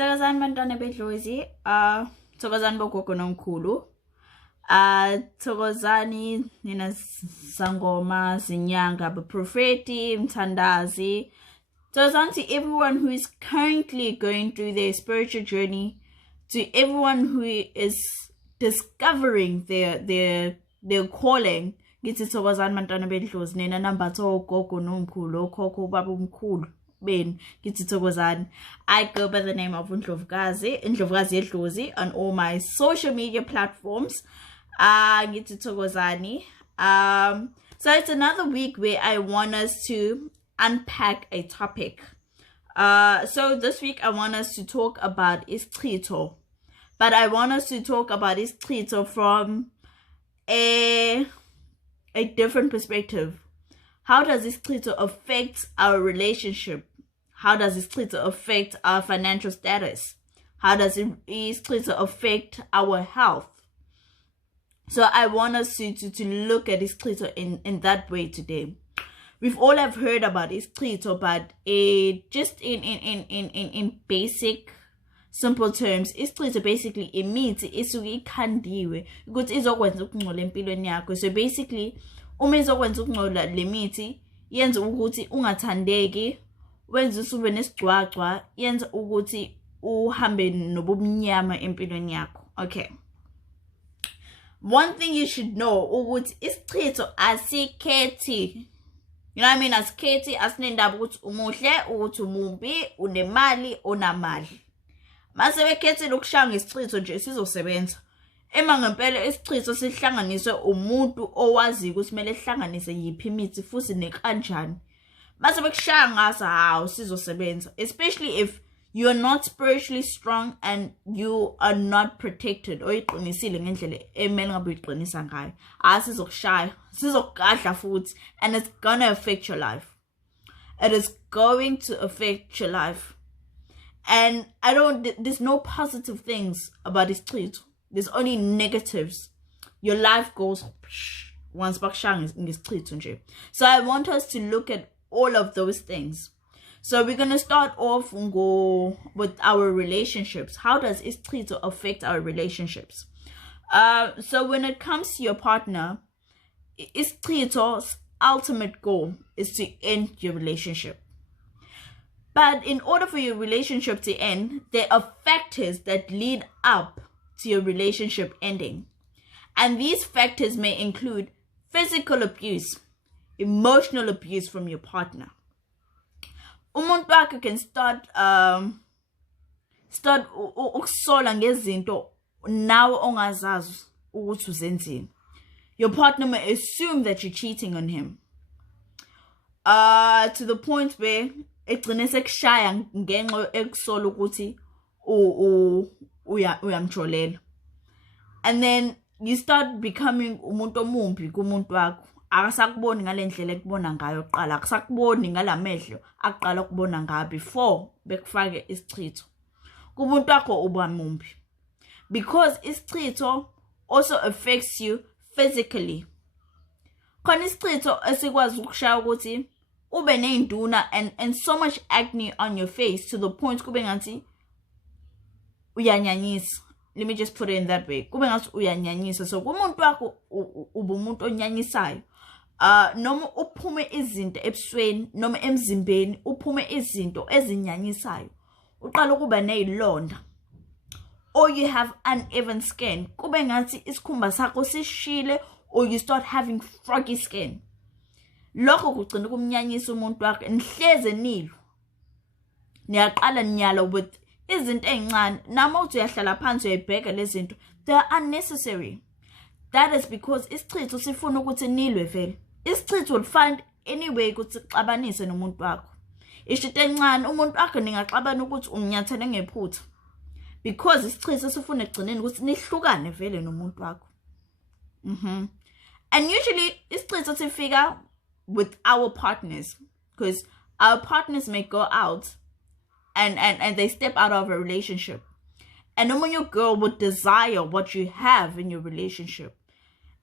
Thokozani bantwana bedlozi, thokozani bogogo nomkhulu. Thokozani nina sangoma, zinyanga, baprofeti, mthandazi. Thokozani to everyone who is currently going through their spiritual journey, to everyone who is discovering their calling. Ngithi thokozani bantwana bedlozi, nina nambatho ogogo nomkhulu, okhokho ubaba umkhulu. Ngithi thokozani. I go by the name of Ndlovukazi Edlozi on all my social media platforms. Ngithi thokozani. So it's another week where I want us to unpack a topic. So this week I want us to talk about Iscitho, but I want us to talk about Iscitho from a different perspective. How does Iscitho affect our relationship? How does Iscitho affect our financial status? How does Iscitho affect our health? So I want us to look at Iscitho in that way today. We've all have heard about Iscitho, but just in basic, simple terms, Iscitho basically imithi isuke ikhandiwe ukuthi izokwenza ukungcola empilweni yakho. So basically, uma izokwenza ukungcola le mithi yenza ukuthi ungathandeki, wenza usube nesigcwagcwa, yenza ukuthi uhambe nobumnyama empilweni yakho. Okay. One thing you should know ukuthi Iscitho asikhethi. You know what I mean? Asikhethi, asinendaba ukuthi umuhle, ukuthi umumbi, unemali, unamali. Mase bekhethile ukushaya ngesicitho nje sizosebenza. Ema ngempela isicitho sihlanganiswe umuntu owazi ukuthi kumele ehlanganise yiphi imithi futhi nekanjani. Mase bekushaya ngaso hawo sizosebenza, especially if you're not spiritually strong and you are not protected or iqinisile ngendlela emele ngabe uyiqinisa ngayo. Sizokushaya, sizokugadla futhi, and it's gonna affect your life. It is going to affect your life. And there's no positive things about Iscitho. There's only negatives. Your life goes once bakshang in Iscitho nje. So I want us to look at all of those things. So we're going to start off and go with our relationships. How does Iscitho affect our relationships? So when it comes to your partner, Iscitho's ultimate goal is to end your relationship. But in order for your relationship to end, there are factors that lead up to your relationship ending. And these factors may include physical abuse, emotional abuse from your partner. Umuntu wakhe can start ukusola ngezinto nawe ongazazi ukuthi uzenzile. Your partner may assume that you're cheating on him. To the point where egcine sekushaya ngenxa ekusola ukuthi uyamjolela. And then you start becoming umuntu omumbi kumuntu wakho. Akasakuboni ngale ndlela ekubona ngayo oqala, akusakuboni ngalamehlo aqala ukubona ngayo before bekufake Iscitho. Kumuntu wakho uba mumbi. Because Iscitho also affects you physically. Khona Iscitho esikwazi ukushaya ukuthi ube neinduna and so much acne on your face to the point kube ngathi uyanyanyisa. Let me just put it in that way. Kube ngathi uyanyanyisa. So kumuntu wakho ubumuntu onyanyisayo. Noma uphume izinto ebusweni noma emzimbeni, uphume izinto ezinyanyisayo. Uqala ukuba nezilonda. Or you have uneven skin. Kube ngathi isikhumba sakho sishile, or you start having froggy skin. Lokho kugcina kumnyanyisa umuntu wakho, nihleze nilo. Niyaqala nyala with izinto ezincane. Nama uthi uyahlala phansi uyayibheka lezi zinto, they are unnecessary. That is because Iscitho sifuna ukuthi nilwe vele. Iscitho will find any way ukuthi xabanise nomuntu wakho. Ishito encane umuntu wakho ningaxabana ukuthi umnyathele ngephutha. Because Iscitho sifuna egcineni ukuthi nihlukane vele nomuntu wakho. And usually Iscitho sifika with our partners, because our partners may go out and they step out of a relationship. And then when your girl would desire what you have in your relationship,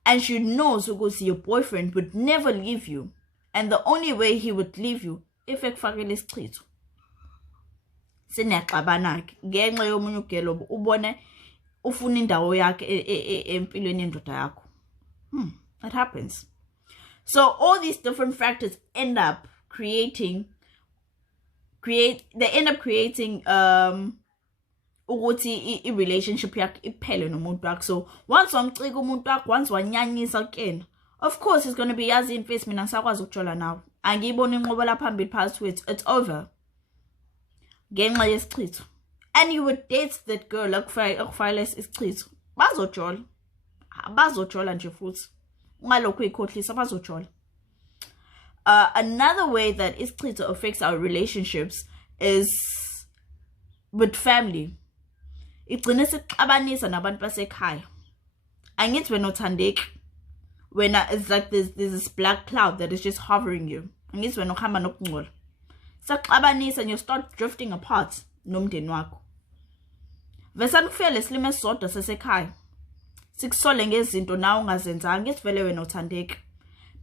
and she knows because your boyfriend would never leave you, and the only way he would leave you if ekufakele Iscitho. seniyaxabana ke ngenxa yomunye ugelo ubone ufuna indawo yakhe empilweni yendoda yakho. That happens. So all these different factors end up creating ukuthi i-relationship yakhe iphele nomuntu wakho. So once wamcika umuntu wakho, once wanyanyisa kuyena, of course it's going to be yazi imfesi mina ngisakwazi ukujola nawe. Angiyibona inqobo la phambili phakathi wethu. It's over. Ngenxa yesichitho. And you would date that girl akufayele isichitho. Bazojola nje futhi. Ungalokho ikhohlisa bazojola. Another way that isichitho affects our relationships is with family. Igcine sixabanisa nabantu basekhaya. Angithi wena uthandeki. Wena it's like there's this black cloud that is just hovering you. Angithi wena ukuhamba nokungcola. Saxabanisa and you start drifting apart nomndeni wakho. Vesani kufika lesilimo esisodwa sasekhaya. Sikusole ngezinto nawe ungazenzanga, ngithi vele wena uthandeki.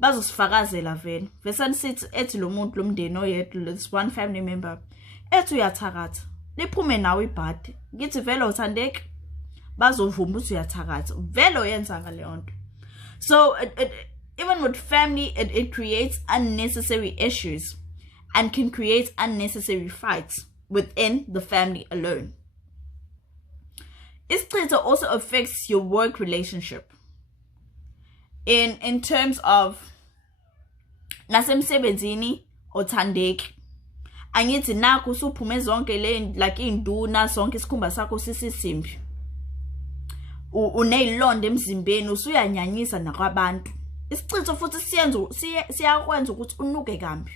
Bazosifakazela vele. Vesani sithi ethi lo muntu lomndeni oyedwa, this one family member, ethi uyathakatha. Liphume nawe ibhadi. Ngithi vele uthandeki. Bazovuma ukuthi uyathakatha. Vele uyenzanga leyo nto. So even with family, it creates unnecessary issues and can create unnecessary fights within the family alone. Iscitho also affects your work relationship. In terms of nasemsebenzini othandeki. Angithi nakho usuphume zonke le like induna sonke isikhumba sakho sisisimbi. Uneyilonda emzimbeni usuyanyanyisa nakwabantu. Isicitho futhi siyakwenza ukuthi unuke kambi.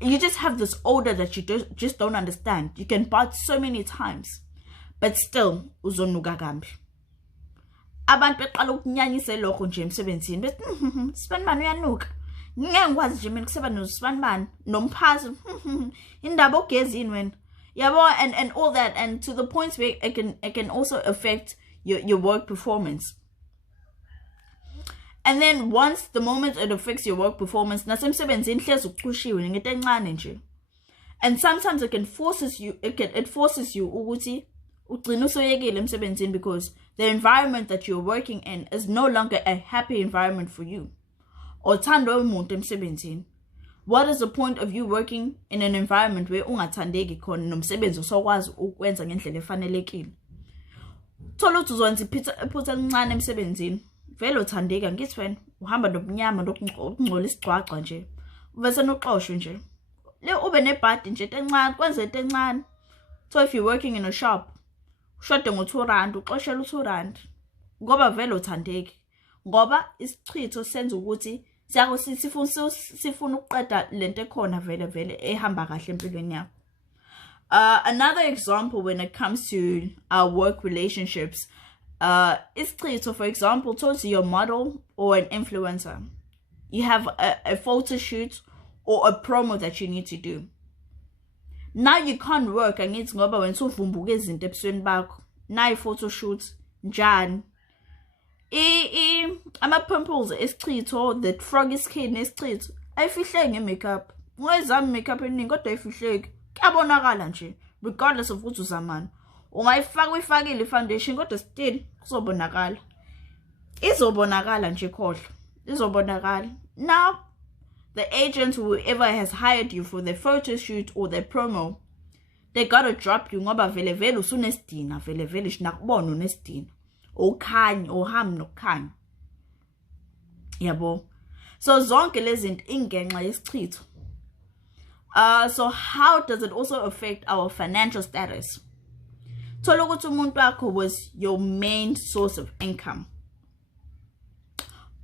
You just have this odor that you just don't understand. You can bath so many times, but still uzonuka kambi. Abantu beqala ukunyanyisa lokho nje emsebenzini bethi sibanibani uyanuka. Ngeke ngikwazi nje mina kuseba nosibanibani nomphathi indaba ogezini wena. Yabo and all that, and to the point where it can also affect your work performance. And then once the moment it affects your work performance, nasemsebenzini hlezi uqhushiwe ngento encane nje. And sometimes it forces you ukuthi ugcine usoyekile emsebenzini because the environment that you're working in is no longer a happy environment for you. Othanda umuntu emsebenzini. What is the point of you working in an environment where ungathandeki khona nomsebenzi osokwazi ukwenza ngendlela efanelekile? Thola ukuthi uzwenza iphutha encane emsebenzini. Vele uthandeka ngithi wena uhamba nobunyama nokungcola isigcwagcwa nje. Uvese noxoshwe nje. Le ube nebhadi nje encane, kwenze into encane. So if you're working in a shop, ushode ngo2 rand, uxoshela u2 rand. Ngoba vele uthandeki. Ngoba isichitho senza ukuthi siyako sifuna ukuqeda lento ekhona vele ehamba kahle empilweni yakho. Another example when it comes to our work relationships, Iscitho, for example, towards your model or an influencer. You have a photo shoot or a promo that you need to do. Now you can't work angithi ngoba wena suvumbuka izinto ebusweni bakho. Now photo shoot njani. Ama pimples Iscitho, the froggy skin Iscitho, ayifihleki ngemakeup. Ungayizami makeup eningi kodwa ayifihleki. Kuyabonakala nje regardless of ukuthi uzamani. Ungayifakile foundation kodwa still kuzobonakala. Izobonakala nje khohlo. Izobonakala. Now the agent, whoever has hired you for the photo shoot or the promo, they gotta drop you ngoba vele usunesidina, vele sinakubona unesidina. Okhanya ohamba nokukhanya. Yabo. So zonke lezi zinto ingenxa yesichitho. So how does it also affect our financial status? Thola ukuthi umuntu wakho was your main source of income.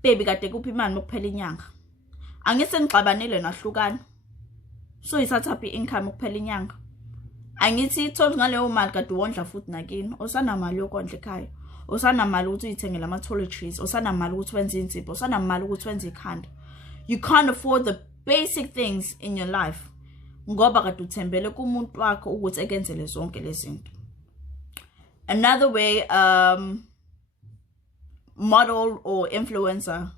Baby kade kuphi imali ukuphela inyanga. Angise ngixabanele nahlukana. So isathapi income ukuphela inyanga. Angithi thola ngaleyo mali kade wondla futhi nakini. Osanamali yokondla ekhaya. Osanamali ukuthi uyithengele ama toiletries. Osanamali ukuthi wenze insipho. Osanamali ukuthi wenze ikhanda. You can't afford the basic things in your life. Ngoba kade uthembele kumuntu wakho ukuthi ekenzele zonke lezi zinto. Another way, model or influencer,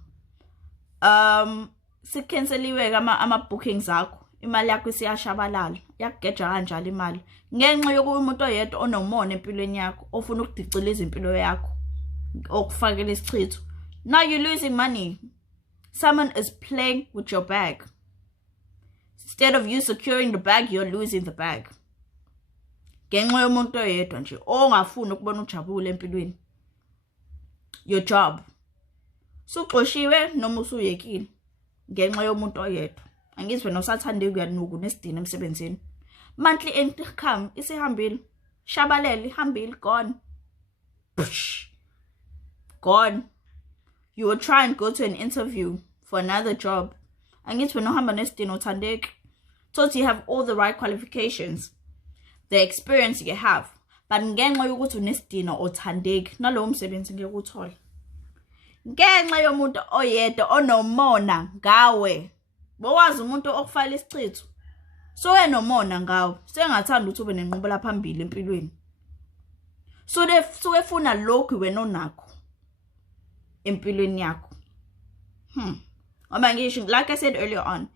sicanceliwe ama bookings akho imali yakho isiyashabalala, yakugeja kanjalo imali ngenxa yokuba umuntu oyedwa onomona empilweni yakho ofuna ukudiciliza impilo yakho okufakela isichitho. Now you're losing money. Someone is playing with your bag. Instead of you securing the bag, you're losing the bag. Ngenxa yomuntu oyedwa nje ongafuni ukubona ujabule empilweni. Your job. Suxoshiwe noma usuyekile ngenxa yomuntu oyedwa. Angithi wena usathande ukuyanuku nesidina emsebenzini. Monthly income isihambile. Shabalele ihambile, gone. Gone. You will try and go to an interview for another job. Angithi wena uhamba nesidina uthandeki. Thought you have all the right qualifications, the experience you have, but ngenxa yokuthi unesidina othandeki nalowo msebenzi ngeke uthole. Ngenxa yomuntu oyedwa onomona ngawe. Bowazi umuntu okufala isichitho. So enomona ngawe, sengathanda ukuthi ube nenqubela phambili empilweni. So efuna lokhu wena onakho empilweni yakho. Ngoba ngisho like I said earlier on,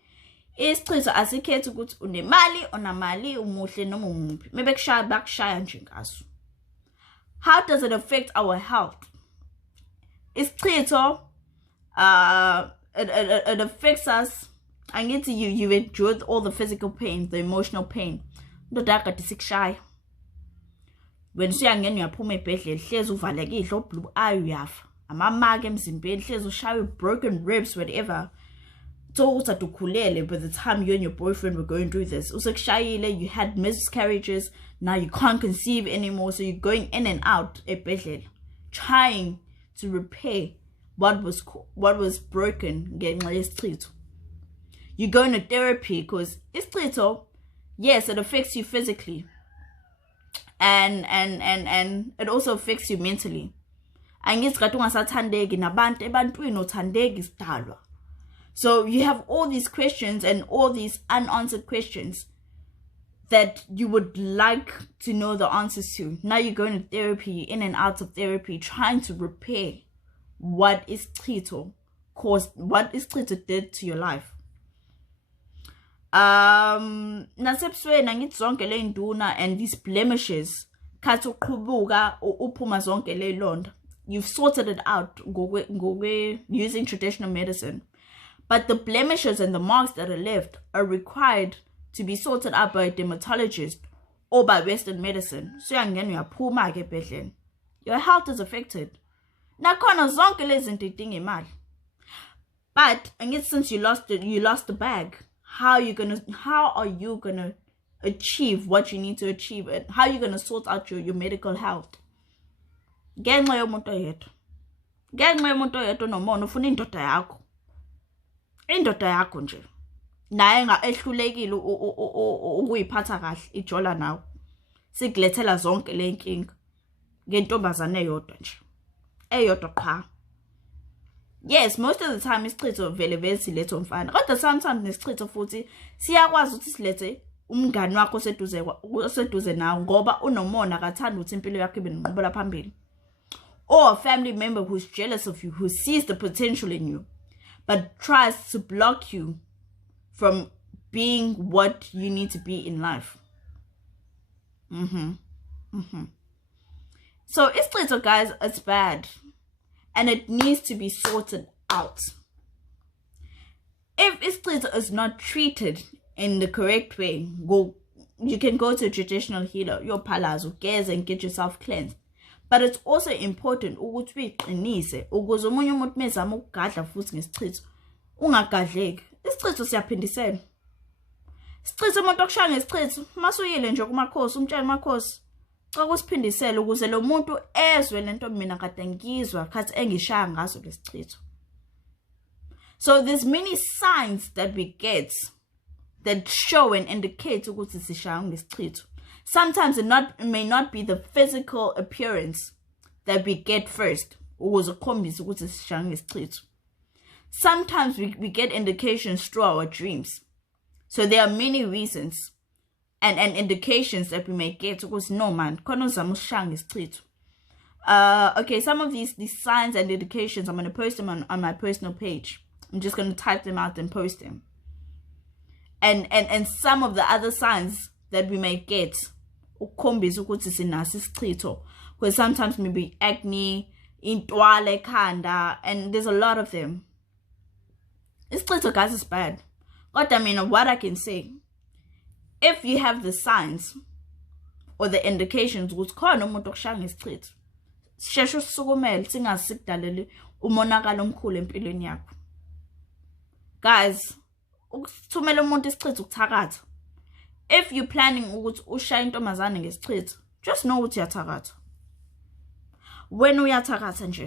isichitho asikhethi ukuthi unemali, onamali, umuhle noma umuphi. Mebekushaya bakushaya nje ngaso. How does it affect our health? Isicitho it affects us. Angithi you endure all the physical pain, the emotional pain. Ndodaka disikushaye. When usiyangena uyaphuma ebhedlela hlezi uvalekile obhlu uyafa. Amamake emzimbeni hlezi ushaye broken ribs, whatever. So ukhulele by the time you and your boyfriend were going through this. Usekushayile, you had miscarriages, now you can't conceive anymore, so you're going in and out ebhedlela trying to repair what was broken ngenxa yesichitho. You go into therapy because isichitho, yes, it affects you physically and it also affects you mentally. Angithi kade ungasathandeki nabantu ebantwini othandeki isidalwa. So you have all these questions and all these unanswered questions that you would like to know the answers to. Now you're going to therapy, in and out of therapy, trying to repair what Iscitho caused, what Iscitho did to your life. Nasebusweni angithi zonke le nduna and these blemishes khathi uqhubuka uphuma zonke le londa. You've sorted it out using traditional medicine. But the blemishes and the marks that are left are required to be sorted out by a dermatologist or by Western medicine. So your health is affected. Nakhona zonke lezi zinto idinga imali. But since you lost the bag, how are you gonna achieve what you need to achieve, and how are you gonna sort out your medical health? Ngenxa yomuntu oyedwa. Ngenxa yomuntu oyedwa nomona ufuna indoda yakho. Indoda yakho nje. Naye ehlulekile ukuyiphatha kahle ijola nawe. Sikulethela zonke le nkinga ngentombazane eyodwa nje. Eyodwa qha. Yes, most of the time isichitho vele silethe umfana. Kodwa sometimes nesichitho futhi siyakwazi ukuthi silethe umngani wakho oseduze nawe ngoba unomona akathanda ukuthi impilo yakho ibe nenqubela phambili. Or a family member who's jealous of you, who sees the potential in you, but tries to block you from being what you need to be in life. So Iscitho, guys, it's bad. And it needs to be sorted out. If Iscitho is not treated in the correct way, you can go to a traditional healer, your palazzo, gaze and get yourself cleansed. But it's also important ukuthi uyiqinise ukuze omunye umuntu mezama ukugadla futhi ngesicitho ungagadleki. Isicitho siyaphindisela. Isicitho umuntu okushaya ngesicitho masuyile nje kumakhosi umtshela umakhosi xa kusiphindisela ukuze lo muntu ezwe lento mina kade ngizwa khathi engishaya ngaso lesicitho. So there's many signs that we get that show and indicate ukuthi sishaya ngesicitho. Sometimes it may not be the physical appearance that we get first. Sometimes we get indications through our dreams. So there are many reasons and indications that we may get. No man, okay, some of these signs and indications, I'm going to post them on my personal page. I'm just going to type them out and post them. and some of the other signs that we may get ukukhombisa ukuthi sinaso isicitho, because sometimes maybe acne, intwala ekhanda, and there's a lot of them. Isicitho, guys, is bad. But I mean, what I can say, if you have the signs or the indications ukuthi khona umuntu okushaya ngesicitho, sheshe usukumele singasikudaleli umonakalo omkhulu empilweni yakho. Guys, ukuthumela umuntu isicitho ukuthakatha. If you're planning ukuthi ushaya intombazane ngesicitho, just know ukuthi uyathakatha. When uyathakatha nje